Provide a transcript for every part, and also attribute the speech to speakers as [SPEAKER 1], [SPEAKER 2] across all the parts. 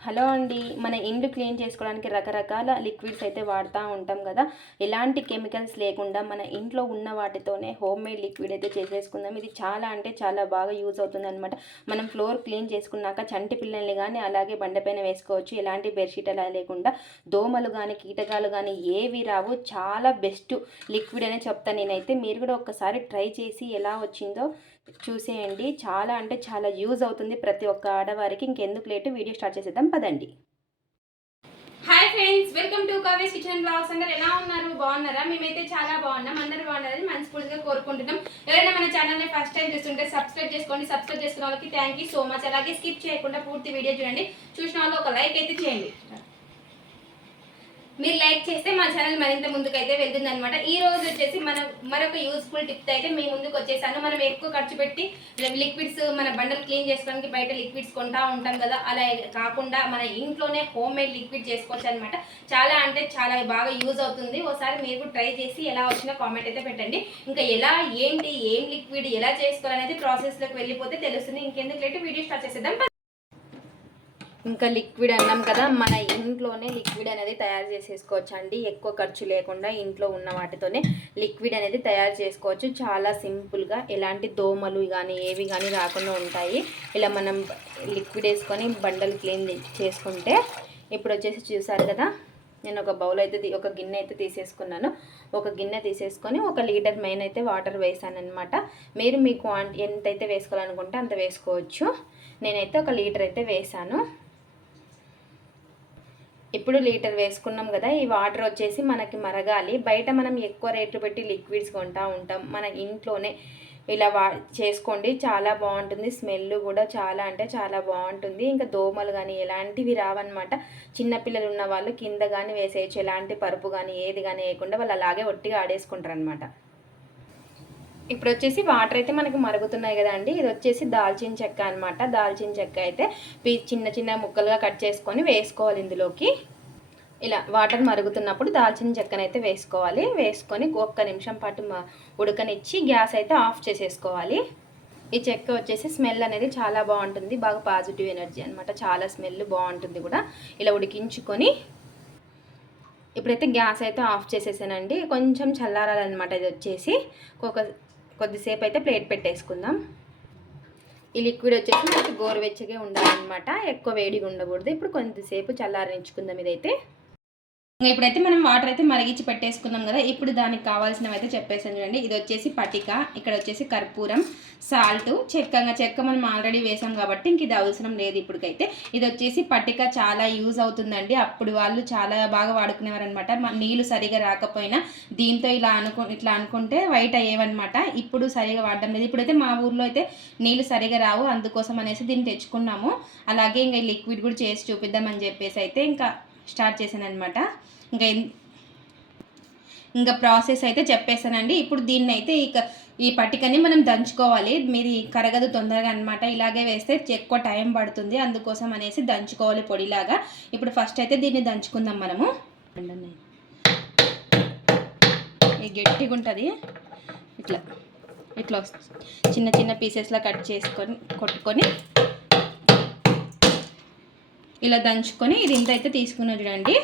[SPEAKER 1] Hello అండి మన ఇండ్లు క్లీన్ చేసుకోవడానికి రకరకాల లిక్విడ్స్ అయితే వాడుతూ ఉంటాం కదా. ఎలాంటి కెమికల్స్ లేకుండా మన ఇంట్లో ఉన్న వాటితోనే హోమ్ మేడ్ లిక్విడ్ అయితే చేసేసుకుందాం. ఇది చాలా అంటే చాలా బాగా యూజ్ అవుతుంది అనమాట మనం ఫ్లోర్ క్లీన్ చేసుకున్నాక చంటి పిల్లల్ని కానీ అలాగే బండపైన వేసుకోవచ్చు. ఎలాంటి బెడ్షీట్ అలా లేకుండా దోమలు కానీ కీటకాలు కానీ ఏవి రావు. చాలా బెస్ట్ లిక్విడ్ అనే చెప్తాను నేనైతే. మీరు కూడా ఒక్కసారి ట్రై చేసి ఎలా వచ్చిందో చూసేయండి. చాలా అంటే చాలా యూజ్ అవుతుంది ప్రతి ఒక్క ఆడవారికి. ఇంకెందుకు లేటు? వీడియో స్టార్ట్ చేసేద్దాం. పదండి.
[SPEAKER 2] హాయ్ ఫ్రెండ్స్ వెల్కమ్ టు కవేస్ కిచెన్ బ్లాగ్స్ అందరు ఎలా ఉన్నారు? బాగున్నారా? మేమైతే చాలా బాగున్నాం. అందరు బాగున్నారని మనస్ఫూర్తిగా కోరుకుంటున్నాం. ఎవరైనా మన ఛానల్ని ఫస్ట్ టైం చూస్తుంటే సబ్స్క్రైబ్ చేసుకోండి. సబ్స్క్రైబ్ చేసుకున్న వాళ్ళకి థ్యాంక్ యూ సో మచ్ అలాగే స్కిప్ చేయకుండా పూర్తి వీడియో చూడండి. చూసిన వాళ్ళు ఒక లైక్ అయితే చేయండి. మీరు లైక్ చేస్తే మా ఛానల్ మరింత ముందుకైతే వెళ్తుంది అనమాట ఈ రోజు వచ్చేసి మన మరొక యూస్ఫుల్ టిప్ అయితే మీ ముందుకు వచ్చేసాను. మనం ఎక్కువ ఖర్చు పెట్టి లిక్విడ్స్ మన బండలు క్లీన్ చేసుకోవడానికి బయట లిక్విడ్స్ కొంటా ఉంటాం కదా అలా కాకుండా మన ఇంట్లోనే హోమ్ మేడ్ లిక్విడ్ చేసుకోవచ్చు అనమాట చాలా అంటే చాలా బాగా యూజ్ అవుతుంది. ఒకసారి మీరు ట్రై చేసి ఎలా వచ్చినా కామెంట్ అయితే పెట్టండి. ఇంకా ఎలా ఏంటి ఏం లిక్విడ్ ఎలా చేసుకోవాలనేది ప్రాసెస్లోకి వెళ్ళిపోతే తెలుస్తుంది. ఇంకెందుకు లేట్ వీడియో స్టార్ట్ చేసేద్దాం.
[SPEAKER 1] ఇంకా లిక్విడ్ అన్నాం కదా మన ఇంట్లోనే లిక్విడ్ అనేది తయారు చేసేసుకోవచ్చు అండి ఎక్కువ ఖర్చు లేకుండా ఇంట్లో ఉన్న వాటితోనే లిక్విడ్ అనేది తయారు చేసుకోవచ్చు. చాలా సింపుల్గా ఎలాంటి దోమలు కానీ ఏవి కానీ రాకుండా ఉంటాయి. ఇలా మనం లిక్విడ్ వేసుకొని బండలు క్లీన్ చేసుకుంటే ఇప్పుడు వచ్చేసి చూసారు కదా నేను ఒక బౌల్ అయితే తీ- ఒక గిన్నె అయితే తీసేసుకున్నాను. ఒక గిన్నె తీసేసుకొని ఒక లీటర్ మెయిన్ అయితే వాటర్ వేసాను అనమాట మీరు మీ క్వాంటి ఎంతైతే వేసుకోవాలనుకుంటే అంత వేసుకోవచ్చు. నేనైతే ఒక లీటర్ అయితే వేసాను. ఇప్పుడు లీటర్ వేసుకున్నాం కదా ఈ వాటర్ వచ్చేసి మనకి మరగాలి. బయట మనం ఎక్కువ రేట్లు పెట్టి లిక్విడ్స్ కొంటా ఉంటాం. మన ఇంట్లోనే ఇలా వా చేసుకోండి. చాలా బాగుంటుంది. స్మెల్ కూడా చాలా అంటే చాలా బాగుంటుంది. ఇంకా దోమలు కానీ ఎలాంటివి రావన్నమాట. చిన్నపిల్లలు ఉన్న వాళ్ళు కింద కానీ వేసేయచ్చు. ఎలాంటి పరుపు కానీ ఏది కానీ వేయకుండా వాళ్ళు అలాగే ఒట్టిగా ఆడేసుకుంటారు అనమాట ఇప్పుడు వచ్చేసి వాటర్ అయితే మనకి మరుగుతున్నాయి కదండి. ఇది వచ్చేసి దాల్చిన చెక్క అనమాట దాల్చిన చెక్క అయితే చిన్న చిన్న ముక్కలుగా కట్ చేసుకొని వేసుకోవాలి ఇందులోకి. ఇలా వాటర్ మరుగుతున్నప్పుడు దాల్చిన చెక్కను అయితే వేసుకోవాలి. వేసుకొని ఒక్క నిమిషం పాటు ఉడకనిచ్చి గ్యాస్ అయితే ఆఫ్ చేసేసుకోవాలి. ఈ చెక్క వచ్చేసి స్మెల్ అనేది చాలా బాగుంటుంది. బాగా పాజిటివ్ ఎనర్జీ అనమాట చాలా స్మెల్ బాగుంటుంది కూడా. ఇలా ఉడికించుకొని ఇప్పుడైతే గ్యాస్ అయితే ఆఫ్ చేసేసానండి. కొంచెం చల్లారాలన్నమాట ఇది వచ్చేసి ఒక కొద్దిసేపు అయితే ప్లేట్ పెట్టేసుకుందాం. ఈ లిక్విడ్ వచ్చేసి మనకి గోరువెచ్చగా ఉండాలన్నమాట. ఎక్కువ వేడిగా ఉండకూడదు. ఇప్పుడు కొద్దిసేపు చల్లారించుకుందాం ఇదైతే. ఇంకా ఇప్పుడైతే మనం వాటర్ అయితే మరిగించి పెట్టేసుకున్నాం కదా. ఇప్పుడు దానికి కావాల్సినవి అయితే చెప్పేసాను చూడండి. ఇది వచ్చేసి పటిక ఇక్కడ వచ్చేసి కర్పూరం సాల్ట్ చెక్క ఇంకా చెక్క మనం ఆల్రెడీ వేసాం కాబట్టి ఇంక ఇది అవసరం లేదు ఇప్పటికైతే. ఇది వచ్చేసి పటిక చాలా యూజ్ అవుతుందండి. అప్పుడు వాళ్ళు చాలా బాగా వాడుకునేవారు అనమాట నీళ్ళు సరిగా రాకపోయినా దీంతో ఇలా అనుకు ఇట్లా అనుకుంటే వైట్ అయ్యేవన్నమాట. ఇప్పుడు సరిగా వాడడం లేదు. ఇప్పుడైతే మా ఊర్లో అయితే నీళ్ళు సరిగా రావు. అందుకోసం అనేసి దీన్ని తెచ్చుకున్నాము. అలాగే ఇంకా ఈ లిక్విడ్ కూడా చేసి చూపిద్దామని చెప్పేసి అయితే ఇంకా స్టార్ట్ చేశాను అనమాట ఇంకా ఇంకా ప్రాసెస్ అయితే చెప్పేశానండి. ఇప్పుడు దీన్ని అయితే ఇక ఈ పట్టికని మనం దంచుకోవాలి. మీది కరగదు తొందరగా అనమాట ఇలాగే వేస్తే ఎక్కువ టైం పడుతుంది. అందుకోసం అనేసి దంచుకోవాలి పొడిలాగా. ఇప్పుడు ఫస్ట్ అయితే దీన్ని దంచుకుందాం మనము. ఇది గట్టిగా ఉంటుంది. ఇట్లా ఇట్లా చిన్న చిన్న పీసెస్లా కట్ చేసుకొని కొట్టుకొని ఇలా దంచుకొని ఇది ఇంత అయితే తీసుకున్నా చూడండి.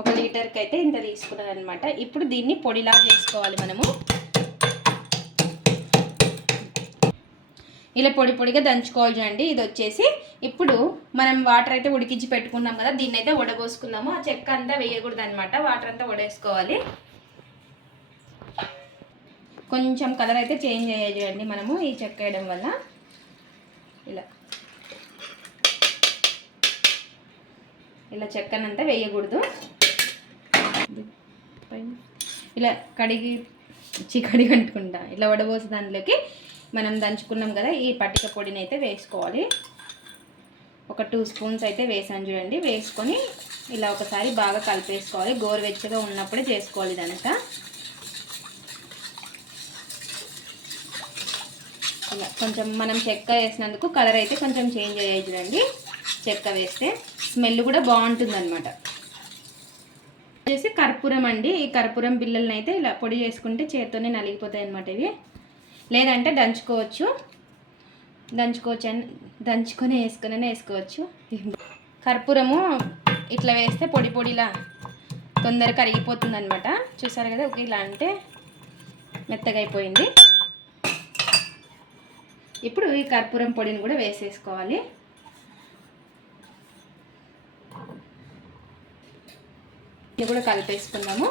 [SPEAKER 1] ఒక లీటర్కి అయితే ఇంత తీసుకున్నాను అనమాట ఇప్పుడు దీన్ని పొడిలా చేసుకోవాలి మనము. ఇలా పొడి పొడిగా దంచుకోవాలి చూడండి. ఇది వచ్చేసి ఇప్పుడు మనం వాటర్ అయితే ఉడికించి పెట్టుకున్నాం కదా దీన్ని అయితే వడబోసుకుందాము. ఆ చెక్క అంతా వేయకూడదు అనమాట వాటర్ అంతా వడేసుకోవాలి. కొంచెం కలర్ అయితే చేంజ్ అయ్యాయి చూడండి మనము ఈ చెక్క వేయడం వల్ల. ఇలా. ఇలా చెక్కనంతా వేయకూడదు. ఇలా కడిగి చికడి కడిగి అంటుకుంటా. ఇలా వడబోసి దానిలోకి మనం దంచుకున్నాం కదా ఈ పట్టిక పొడిని అయితే వేసుకోవాలి. ఒక టూ స్పూన్స్ అయితే వేసాను చూడండి. వేసుకొని ఇలా ఒకసారి బాగా కలిపేసుకోవాలి. గోరువెచ్చగా ఉన్నప్పుడే చేసుకోవాలి ఇదంతా. ఇలా కొంచెం మనం చెక్క వేసినందుకు కలర్ అయితే కొంచెం చేంజ్ అయ్యాయి చూడండి. చెక్క వేస్తే స్మెల్ కూడా బాగుంటుంది అనమాట వచ్చేసి కర్పూరం అండి. ఈ కర్పూరం బిళ్ళలను అయితే ఇలా పొడి చేసుకుంటే చేత్తోనే నలిగిపోతాయి అనమాట ఇవి. లేదంటే దంచుకోవచ్చు. దంచుకోవచ్చు అని దంచుకొని వేసుకొని వేసుకోవచ్చు. కర్పూరము ఇట్లా వేస్తే పొడి పొడిలా తొందరగా కరిగిపోతుంది అనమాట చూసారు కదా ఒక ఇలా అంటే మెత్తగా అయిపోయింది. ఇప్పుడు ఈ కర్పూరం పొడిని కూడా వేసేసుకోవాలి. ఇది కూడా కలిపేసుకుందాము.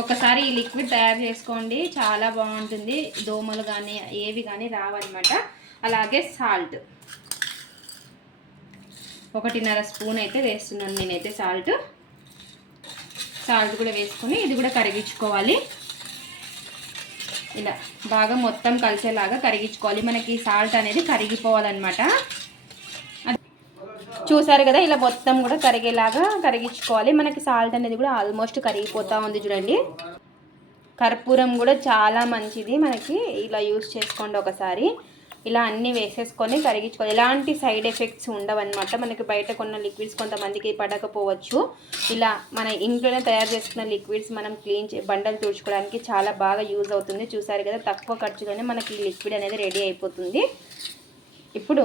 [SPEAKER 1] ఒకసారి ఈ లిక్విడ్ తయారు చేసుకోండి. చాలా బాగుంటుంది. దోమలు కానీ ఏవి కానీ రావన్నమాట. అలాగే సాల్ట్. ఒకటిన్నర స్పూన్ అయితే వేస్తున్నాను నేనైతే సాల్ట్. సాల్ట్ కూడా వేసుకొని ఇది కూడా కరిగించుకోవాలి. ఇలా బాగా మొత్తం కలిసేలాగా కరిగించుకోవాలి. మనకి సాల్ట్ అనేది కరిగిపోవాలన్నమాట. చూసారు కదా ఇలా మొత్తం కూడా కరిగేలాగా కరిగించుకోవాలి. మనకి సాల్ట్ అనేది కూడా ఆల్మోస్ట్ కరిగిపోతూ ఉంది చూడండి. కర్పూరం కూడా చాలా మంచిది మనకి. ఇలా యూస్ చేసుకోండి ఒకసారి. ఇలా అన్నీ వేసేసుకొని కరిగించుకోవాలి. ఎలాంటి సైడ్ ఎఫెక్ట్స్ ఉండవన్నమాట. మనకి బయట కొన్న లిక్విడ్స్ కొంతమందికి పడకపోవచ్చు. ఇలా మన ఇంట్లోనే తయారు చేసుకున్న లిక్విడ్స్ మనం క్లీన్ చే బండలు తుడుచుకోవడానికి చాలా బాగా యూజ్ అవుతుంది. చూసారు కదా తక్కువ ఖర్చులోనే మనకి ఈ లిక్విడ్ అనేది రెడీ అయిపోతుంది. ఇప్పుడు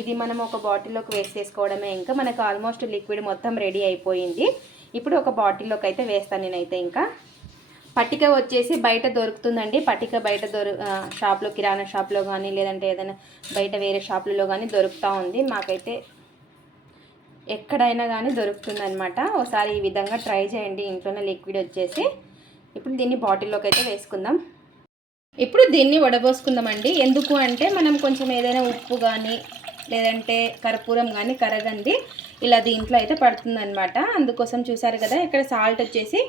[SPEAKER 1] ఇది మనం ఒక బాటిల్లోకి వేసేసుకోవడమే. ఇంకా మనకు ఆల్మోస్ట్ లిక్విడ్ మొత్తం రెడీ అయిపోయింది. ఇప్పుడు ఒక బాటిల్లోకి అయితే వేస్తాను నేనైతే ఇంకా. పట్టిక వచ్చేసి బయట దొరుకుతుందండి. పట్టిక బయట దొరు షాప్లో కిరాణా షాప్లో కానీ లేదంటే ఏదైనా బయట వేరే షాపులలో కానీ దొరుకుతూ ఉంది. మాకైతే ఎక్కడైనా కానీ దొరుకుతుందనమాట ఒకసారి ఈ విధంగా ట్రై చేయండి. ఇంట్లోనే లిక్విడ్ వచ్చేసి. ఇప్పుడు దీన్ని బాటిల్లోకి అయితే వేసుకుందాం. ఇప్పుడు దీన్ని వడబోసుకుందామండి. ఎందుకు అంటే మనం కొంచెం ఏదైనా ఉప్పు కానీ లేదంటే కర్పూరం కానీ కరగంది ఇలా దీంట్లో అయితే పడుతుందనమాట అందుకోసం చూసారు కదా ఇక్కడ సాల్ట్ వచ్చేసి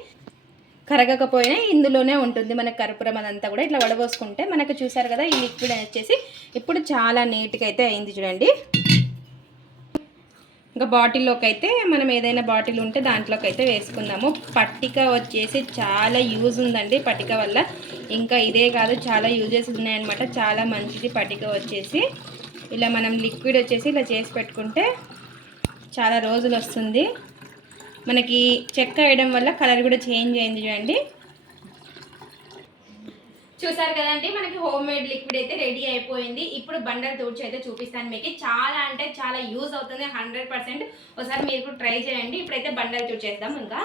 [SPEAKER 1] కరగకపోయినా ఇందులోనే ఉంటుంది మనకు కర్పూరం అదంతా కూడా. ఇట్లా వడబోసుకుంటే మనకు చూసారు కదా ఈ లిక్విడ్ వచ్చేసి ఇప్పుడు చాలా నీట్గా అయితే అయింది చూడండి. ఇంకా బాటిల్లోకి అయితే మనం ఏదైనా బాటిల్ ఉంటే దాంట్లోకి అయితే వేసుకుందాము. పట్టిక వచ్చేసి చాలా యూజ్ ఉందండి పట్టిక వల్ల. ఇంకా ఇదే కాదు చాలా యూజెస్ ఉన్నాయన్నమాట. చాలా మంచిది పట్టిక వచ్చేసి. ఇలా మనం లిక్విడ్ వచ్చేసి ఇలా చేసి పెట్టుకుంటే చాలా రోజులు వస్తుంది. మనకి చెక్క వేయడం వల్ల కలర్ కూడా చేంజ్ అయింది చూడండి. చూసారు కదండి మనకి హోమ్ మేడ్ లిక్విడ్ అయితే రెడీ అయిపోయింది. ఇప్పుడు బండల్ తూడ్చి అయితే చూపిస్తాను మీకు. చాలా అంటే చాలా యూజ్ అవుతుంది హండ్రెడ్ పర్సెంట్. ఒకసారి మీరు కూడా ట్రై చేయండి. ఇప్పుడైతే బండల్ తూడ్చేద్దాం ఇంకా.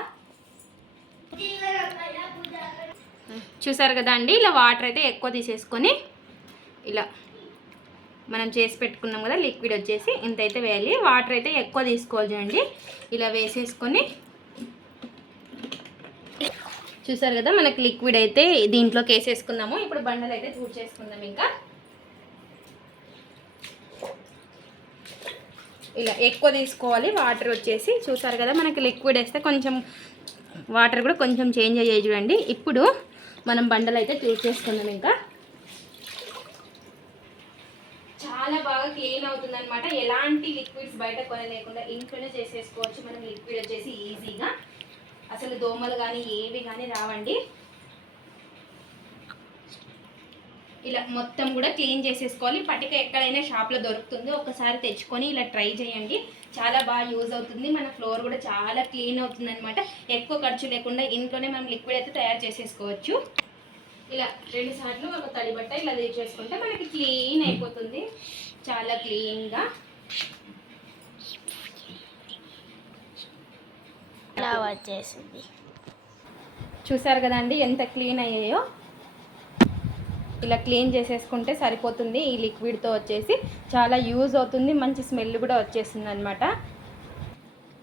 [SPEAKER 1] చూసారు కదా అండి ఇలా వాటర్ అయితే ఎక్కువ తీసేసుకొని ఇలా మనం చేసి పెట్టుకున్నాం కదా లిక్విడ్ వచ్చేసి ఇంత అయితే వేయాలి. వాటర్ అయితే ఎక్కువ తీసుకోవాలి చూడండి. ఇలా వేసేసుకొని చూసారు కదా మనకి లిక్విడ్ అయితే దీంట్లోకి వేసేసుకున్నాము. ఇప్పుడు బండలు అయితే చూడ్ చేసుకుందాం ఇంకా. ఇలా ఎక్కువ తీసుకోవాలి. వాటర్ వచ్చేసి చూసారు కదా మనకి లిక్విడ్ వేస్తే కొంచెం వాటర్ కూడా కొంచెం చేంజ్ అయ్యాయి చూడండి. ఇప్పుడు మనం బండలు అయితే చూడ్ చేసుకుందాం ఇంకా చాలా బాగా క్లీన్ అవుతుంది అనమాట. ఎలాంటి లిక్విడ్స్ బయట కొనలేకుండా ఇంట్లోనే చేసేసుకోవచ్చు. మనం లిక్విడ్ వచ్చేసి ఈజీగా అసలు దోమలు కానీ ఏవి కానీ రావండి. ఇలా మొత్తం కూడా క్లీన్ చేసేసుకోవాలి. పట్టిక ఎక్కడైనా షాప్లో దొరుకుతుంది. ఒకసారి తెచ్చుకొని ఇలా ట్రై చేయండి. చాలా బాగా యూజ్ అవుతుంది. మన ఫ్లోర్ కూడా చాలా క్లీన్ అవుతుంది అనమాట ఎక్కువ ఖర్చు లేకుండా ఇంట్లోనే మనం లిక్విడ్ అయితే తయారు చేసేసుకోవచ్చు. ఇలా రెండు సార్లు ఒక తడి బట్ట ఇలా చేసుకుంటే మనకి క్లీన్ అయిపోతుంది. చాలా క్లీన్గా.
[SPEAKER 3] ఇలా వచ్చేసింది.
[SPEAKER 1] చూసారు కదండి ఎంత క్లీన్ అయ్యాయో? ఇలా క్లీన్ చేసేసుకుంటే సరిపోతుంది. ఈ లిక్విడ్తో వచ్చేసి చాలా యూజ్ అవుతుంది. మంచి స్మెల్ కూడా వచ్చేస్తుంది అనమాట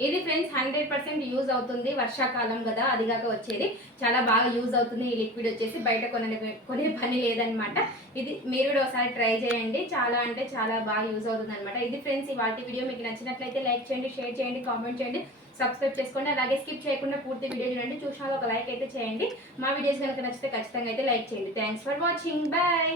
[SPEAKER 1] ఇది ఫ్రెండ్స్ హండ్రెడ్ పర్సెంట్ యూజ్ అవుతుంది వర్షాకాలం కదా అదిగాక వచ్చేది. చాలా బాగా యూజ్ అవుతుంది ఈ లిక్విడ్ వచ్చేసి బయట కొనే కొనే పని లేదనమాట. ఇది మీరు కూడా ఒకసారి ట్రై చేయండి. చాలా అంటే చాలా బాగా యూజ్ అవుతుంది అనమాట ఇది ఫ్రెండ్స్ ఈ వాటి వీడియో మీకు నచ్చినట్లయితే లైక్ చేయండి షేర్ చేయండి కామెంట్ చేయండి సబ్స్క్రైబ్ చేసుకోండి. అలాగే స్కిప్ చేయకుండా పూర్తి వీడియో చూడండి. చూసినా ఒక లైక్ అయితే చేయండి. మా వీడియోస్ కనుక నచ్చితే ఖచ్చితంగా అయితే లైక్ చేయండి. Thanks for watching bye